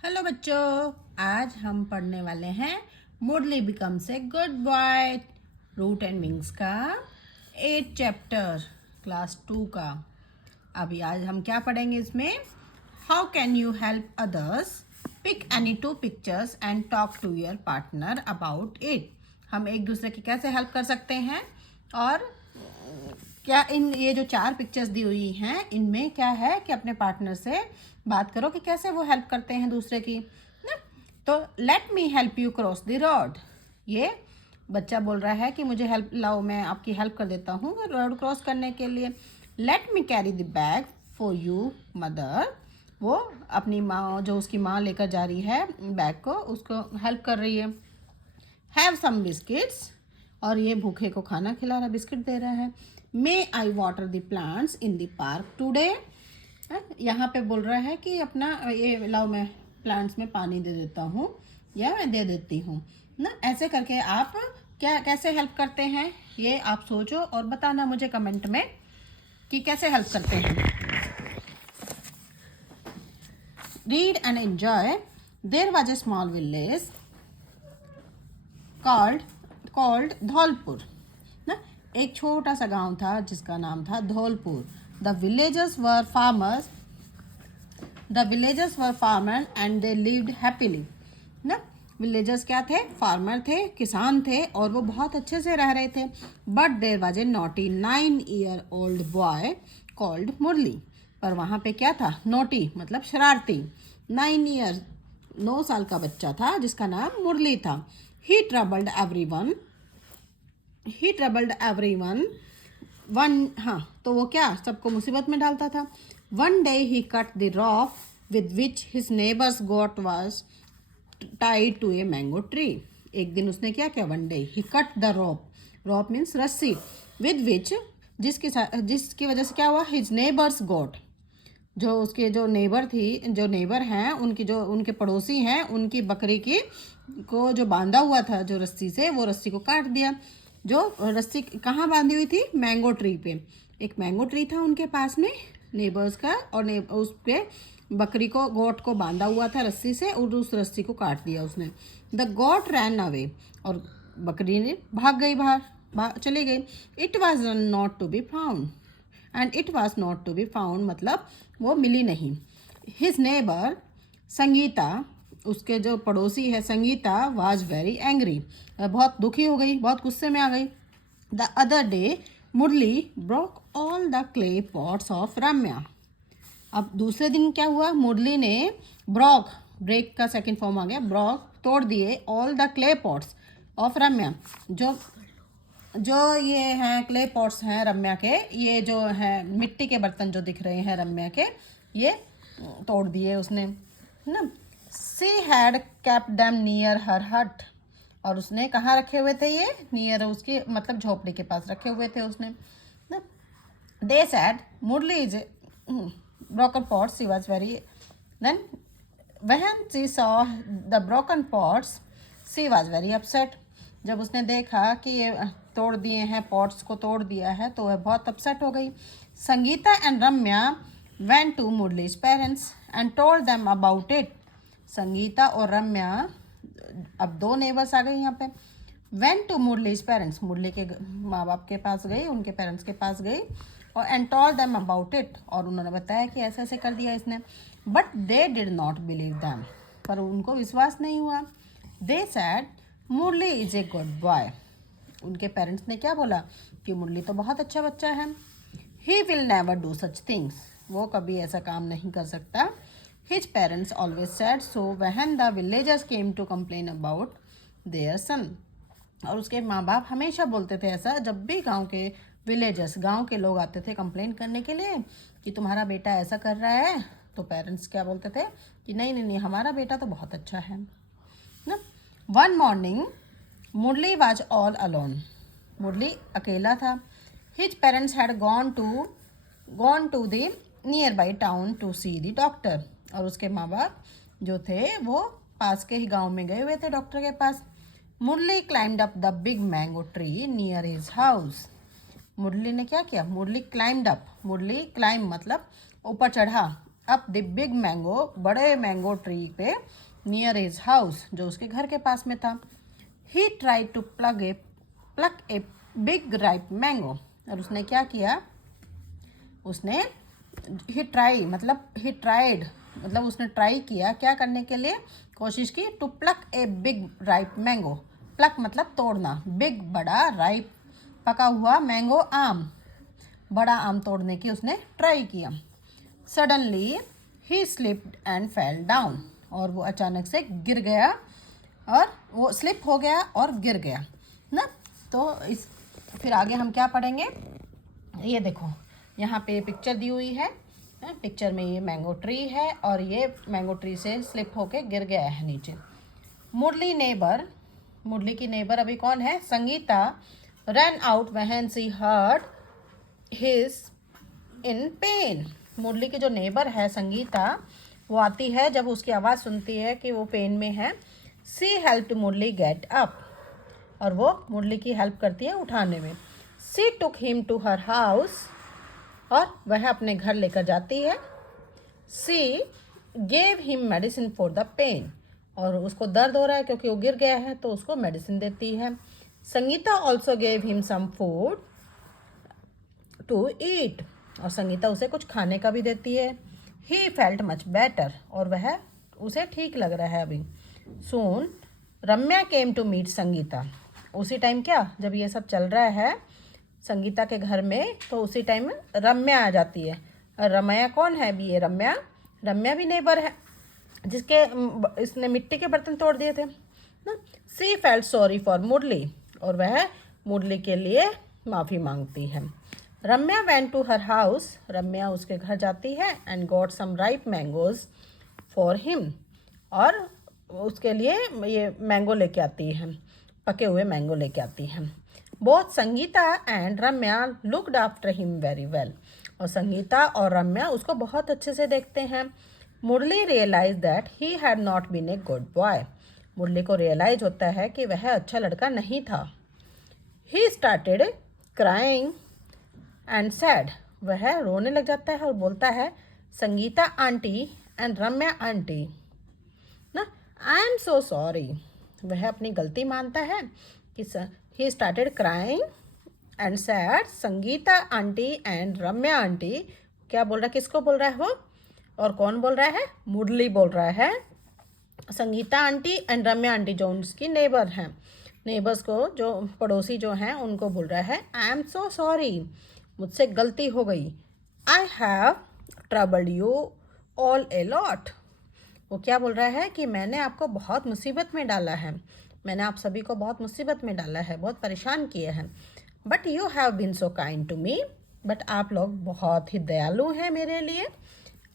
Hello बच्चों, आज हम पढ़ने वाले हैं Murli becomes a good boy root and wings का 8 चैप्टर क्लास 2 का। अभी आज हम क्या पढ़ेंगे इसमें? How can you help others? Pick any 2 pictures and talk to your partner about it. हम एक दूसरे की कैसे हेल्प कर सकते हैं और क्या ये जो 4 पिक्चर्स दी हुई हैं इनमें क्या है कि अपने पार्टनर से बात करो कि कैसे वो हेल्प करते हैं दूसरे की ना। तो let me help you cross the road. ये बच्चा बोल रहा है कि मुझे हेल्प लाओ, मैं आपकी हेल्प कर देता हूँ रोड क्रॉस करने के लिए। Let me carry the bag for you mother. वो अपनी माँ, जो उसकी माँ लेकर जा रही है बैग को, उसको हेल्प कर रही है। हैव सम बिस्किट्स, और ये भूखे को खाना खिला रहा है, बिस्किट दे रहा है। May I water the plants in the park today. यहाँ पे बोल रहा है कि अपना ये लाओ, मैं प्लांट्स में पानी दे देता हूँ या मैं दे देती हूँ ना। ऐसे करके आप क्या कैसे हेल्प करते हैं ये आप सोचो और बताना मुझे कमेंट में कि कैसे हेल्प करते हैं। Read and enjoy. There was a small village called Dholpur ना। एक छोटा सा गांव था जिसका नाम था Dholpur. The villagers were farmer and they lived happily ना। विलेजर्स क्या थे? फार्मर थे, किसान थे, और वो बहुत अच्छे से रह रहे थे। But there was a naughty 9-year-old boy called Murli. पर वहाँ पे क्या था? नोटी मतलब शरारती। 9 साल का बच्चा था जिसका नाम मुरली था। He troubled everyone. तो वो क्या सबको मुसीबत में डालता था। One day he cut the rope with which his neighbor's goat was tied to a mango tree. एक दिन उसने क्या किया? One day he cut the rope. Rope means रस्सी. With which जिसकी वजह से क्या हुआ? His neighbor's goat, जो उसके जो नेबर हैं, उनके पड़ोसी हैं, उनकी बकरी को जो बांधा हुआ था जो रस्सी से, वो रस्सी को काट दिया। जो रस्सी कहाँ बांधी हुई थी? मैंगो ट्री पे। एक मैंगो ट्री था उनके पास में नेबर्स का, और उस पे बकरी को, गोट को बांधा हुआ था रस्सी से, और उस रस्सी को काट दिया उसने। द गोट रैन अवे, और बकरी ने भाग गई, बाहर चली गई। It was not to be found मतलब वो मिली नहीं। हिज नेबर संगीता, उसके जो पड़ोसी है संगीता, वाज वेरी एंग्री, बहुत दुखी हो गई, बहुत गुस्से में आ गई। The other day Murli broke all the clay pots of Ramya. अब दूसरे दिन क्या हुआ? मुरली ने ब्रेक का सेकंड फॉर्म आ गया, ब्रोक, तोड़ दिए, all the clay pots of Ramya. जो ये हैं क्ले पॉट्स हैं रम्या के, ये जो है मिट्टी के बर्तन जो दिख रहे हैं रम्या के, ये तोड़ दिए उसने ना। She had kept them near her हट, और उसने कहाँ रखे हुए थे? ये नियर उसकी मतलब झोपड़ी के पास रखे हुए थे उसने ना। They said Murli is broken pots, she was very then when she saw the broken pots she was very upset. जब उसने देखा कि ये तोड़ दिए हैं, पॉट्स को तोड़ दिया है, तो वह बहुत अपसेट हो गई। Sangeeta and Ramya went to Murli's parents and told them about it. Sangeeta और रम्या, अब 2 नेबर्स आ गए यहाँ पे। Went to Murli's parents, Murli के माँ बाप के पास गई, उनके पेरेंट्स के पास गई, और and told them about it, और उन्होंने बताया कि ऐसे ऐसे कर दिया इसने। But they did not believe them, पर उनको विश्वास नहीं हुआ। They said Murli is a good boy. उनके पेरेंट्स ने क्या बोला कि मुरली तो बहुत अच्छा बच्चा है। He will never do such things, वो कभी ऐसा काम नहीं कर सकता। His parents always said so when the villagers came to complain about their son. और उसके माँ बाप हमेशा बोलते थे ऐसा, जब भी गांव के लोग आते थे कंप्लेन करने के लिए कि तुम्हारा बेटा ऐसा कर रहा है, तो पेरेंट्स क्या बोलते थे कि नहीं नहीं नहीं, हमारा बेटा तो बहुत अच्छा है ना। One morning Murli was all alone, Murli अकेला था। His parents had gone to the nearby town to see the doctor, और उसके माँ बाप जो थे वो पास के ही गांव में गए हुए थे डॉक्टर के पास। Murli climbed up the big mango tree near his house. Murli ने क्या किया? Murli climbed up, Murli climb मतलब ऊपर चढ़ा, अप द बिग मैंगो, बड़े मैंगो ट्री पे, नियर हिज हाउस, जो उसके घर के पास में था। He try to pluck a big ripe mango, और उसने क्या किया, उसने ही ट्राइड मतलब उसने ट्राई किया क्या करने के लिए, कोशिश की, to pluck a big ripe mango. Pluck मतलब तोड़ना, बिग बड़ा, राइप पका हुआ, मैंगो आम, बड़ा आम तोड़ने की उसने ट्राई किया। Suddenly he slipped and fell down, और वो अचानक से गिर गया, और वो स्लिप हो गया और गिर गया ना। तो इस फिर आगे हम क्या पढ़ेंगे, ये देखो यहाँ पे पिक्चर दी हुई है। पिक्चर में ये मैंगो ट्री है और ये मैंगो ट्री से स्लिप होके गिर गया है नीचे। मुरली की नेबर अभी कौन है, Sangeeta, run out when she heard his in pain. Murli की जो नेबर है संगीता, वो आती है जब उसकी आवाज़ सुनती है कि वो पेन में है। She helped Murli get up, और वो मुरली की हेल्प करती है उठाने में। She took him to her house, और वह अपने घर लेकर जाती है। She gave him medicine for the pain, और उसको दर्द हो रहा है क्योंकि वो गिर गया है, तो उसको मेडिसिन देती है। Sangeeta also gave him some food to eat, और संगीता उसे कुछ खाने का भी देती है। ही फेल्ट मच बेटर, और वह उसे ठीक लग रहा है अभी। सून रम्या केम टू मीट संगीता, उसी टाइम क्या, जब ये सब चल रहा है संगीता के घर में, तो उसी टाइम रम्या आ जाती है। रम्या कौन है अभी, ये रम्या भी नेबर है जिसके इसने मिट्टी के बर्तन तोड़ दिए थे ना। She felt sorry for Murali, और वह मुरली के लिए माफ़ी मांगती है। Ramya went to her house, Ramya उसके घर जाती है, and got some ripe mangoes for him, और उसके लिए ये मैंगो लेके आती है, पके हुए मैंगो लेके आती है। Both Sangeeta and Ramya looked after him very well, और संगीता और रम्या उसको बहुत अच्छे से देखते हैं। Murli realise that he had not been a good boy, Murli को रियलाइज होता है कि वह अच्छा लड़का नहीं था। He started crying and sad, वह रोने लग जाता है और बोलता है, Sangeeta aunty and Ramya aunty ना, आई एम सो सॉरी, वह अपनी गलती मानता है कि he started crying and sad, Sangeeta aunty and Ramya aunty, क्या बोल रहा है, किसको बोल रहा है वो, और कौन बोल रहा है, मुरली बोल रहा है Sangeeta aunty and Ramya aunty जो उसकी नेबर हैं, नेबर्स को, जो पड़ोसी जो हैं उनको बोल रहा है, आई एम सो सॉरी, मुझसे गलती हो गई। I have troubled you all a lot, वो क्या बोल रहा है कि मैंने आपको बहुत मुसीबत में डाला है, मैंने आप सभी को बहुत मुसीबत में डाला है, बहुत परेशान किए हैं। But you have been so kind to me, but आप लोग बहुत ही दयालु हैं मेरे लिए।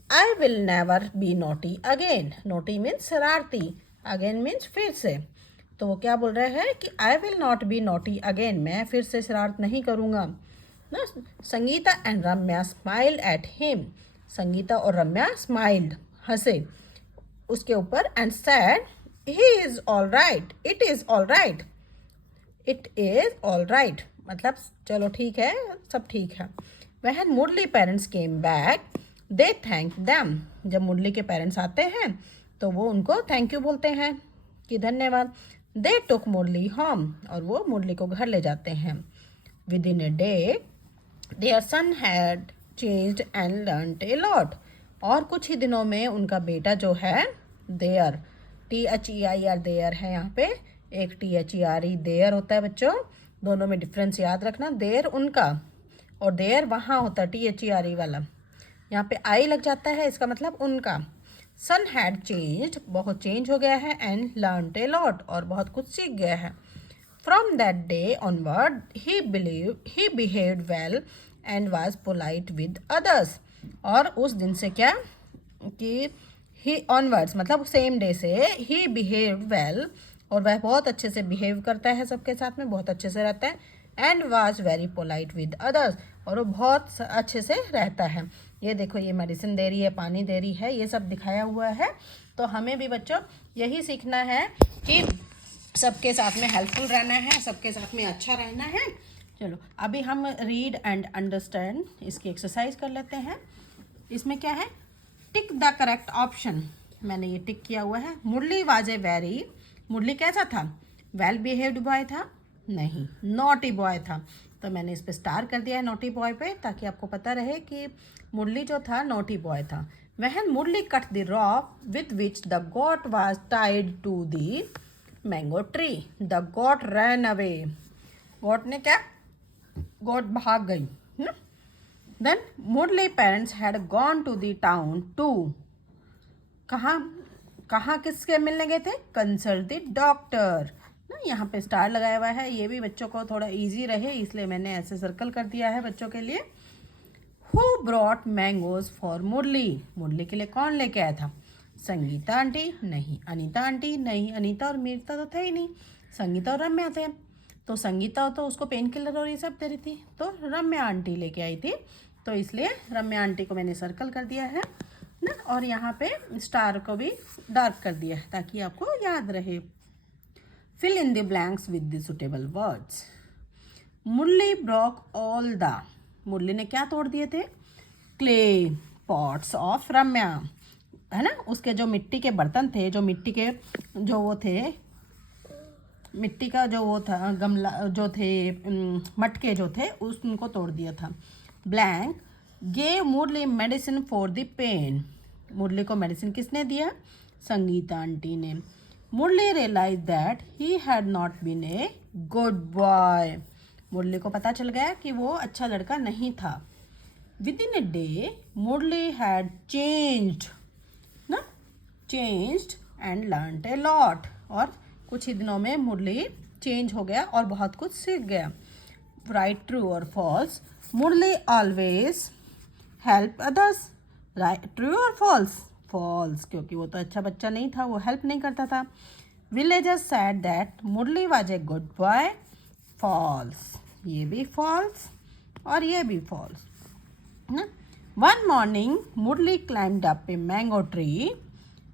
I will never be naughty again, naughty means शरारती, अगेन मीन्स फिर से। तो वो क्या बोल रहे हैं कि I will not be naughty again, मैं फिर से शरारत नहीं करूँगा ना। Sangeeta and Ramya smiled at him, Sangeeta और रम्या स्माइल्ड, हंसे उसके ऊपर, and said he is all right, it is all right, it is all right मतलब चलो ठीक है, सब ठीक है। वह मुरली पेरेंट्स केम बैक, दे थैंक दैम, जब मुरली के पेरेंट्स आते हैं तो वो उनको थैंक यू बोलते हैं कि धन्यवाद। दे टुक मुरली होम, और वो मुरली को घर ले जाते हैं। Within a day their son had changed and learned a lot, और कुछ ही दिनों में उनका बेटा जो है, देयर, THEIR देयर है यहाँ पे, एक THERE देयर होता है बच्चों, दोनों में डिफरेंस याद रखना। देयर उनका, और देयर वहाँ होता है THERE वाला, यहाँ पे आई लग जाता है, इसका मतलब उनका। सन हैड चेंज्ड, बहुत चेंज हो गया है, एंड लर्नड ए लॉट, और बहुत कुछ सीख गया है। From that day onward he behaved well and was polite with others, और उस दिन से क्या कि ही ऑनवर्ड्स मतलब सेम डे से ही बिहेव्ड वेल, और वह बहुत अच्छे से बिहेव करता है सबके साथ में, बहुत अच्छे से रहता है। And was very polite with others, और वो बहुत अच्छे से रहता है। ये देखो, ये मेडिसिन दे रही है, पानी दे रही है, ये सब दिखाया हुआ है। तो हमें भी बच्चों यही सीखना है कि सबके साथ में हेल्पफुल रहना है, सबके साथ में अच्छा रहना है। चलो अभी हम रीड एंड अंडरस्टैंड इसकी एक्सरसाइज कर लेते हैं। इसमें क्या है, टिक द करेक्ट ऑप्शन, मैंने ये टिक किया हुआ है। मुरली वाज ए वेरी, मुरली कैसा था? वेल बिहेव्ड बॉय था? नहीं, नॉटी बॉय था। तो मैंने इस पर स्टार कर दिया है नॉटी बॉय पे, ताकि आपको पता रहे कि मुरली जो था नॉटी बॉय था। When Murli cut the rope with which the goat was tied to the mango tree, the goat ran away, goat ने क्या, गोट भाग गई। Then Murli parents had gone to the town to, कहाँ कहाँ किसके मिलने गए थे? कंसल्ट द डॉक्टर ना, यहाँ पे स्टार लगाया हुआ है। ये भी बच्चों को थोड़ा इजी रहे इसलिए मैंने ऐसे सर्कल कर दिया है बच्चों के लिए। हु ब्रॉट मैंगोज फॉर मुरली, मुरली के लिए कौन लेके आया था? संगीता आंटी? नहीं। अनीता आंटी? नहीं। अनीता और मीरता तो थे ही नहीं, संगीता और रम्या थे। तो संगीता तो उसको पेन किलर और ये सब दे रही थी, तो रम्या आंटी लेके आई थी, तो इसलिए रम्या आंटी को मैंने सर्कल कर दिया है ना, और यहाँ पे स्टार को भी डार्क कर दिया है ताकि आपको याद रहे। Fill in the blanks with the suitable words. Murli broke all the, Murli ने क्या तोड़ दिए थे? क्ले पॉट्स ऑफ रम्या, है ना, उसके जो मिट्टी के बर्तन थे, जो मिट्टी के जो वो थे, मिट्टी का जो वो था गमला जो थे, मटके जो थे, उनको तोड़ दिया था। Blank gave Murli medicine for the pain, Murli को मेडिसिन किसने दिया? संगीता आंटी ने। Murli realise that he had not been a good boy, Murli को पता चल गया कि वो अच्छा लड़का नहीं था। Within a day Murli had changed ना, changed and learned a lot, और कुछ ही दिनों में मुरली चेंज हो गया और बहुत कुछ सीख गया। राइट ट्रू और false, Murli always help others, right true और फॉल्स? फॉल्स, क्योंकि वो तो अच्छा बच्चा नहीं था, वो हेल्प नहीं करता था। Villagers said that Murali was a good boy, false, ये भी फॉल्स और ये भी फॉल्स ना। One morning Murali climbed up a mango tree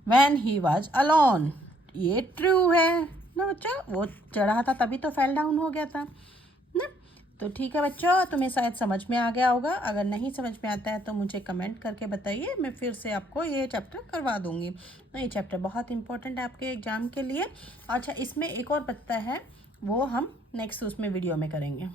when he was alone, ये ट्रू है ना बच्चों, वो चढ़ा था तभी तो फेल डाउन हो गया था ना। तो ठीक है बच्चों, तुम्हें शायद समझ में आ गया होगा। अगर नहीं समझ में आता है तो मुझे कमेंट करके बताइए, मैं फिर से आपको ये चैप्टर करवा दूँगी। तो ये चैप्टर बहुत इंपॉर्टेंट है आपके एग्ज़ाम के लिए। अच्छा, इसमें एक और बचता है, वो हम नेक्स्ट उसमें वीडियो में करेंगे।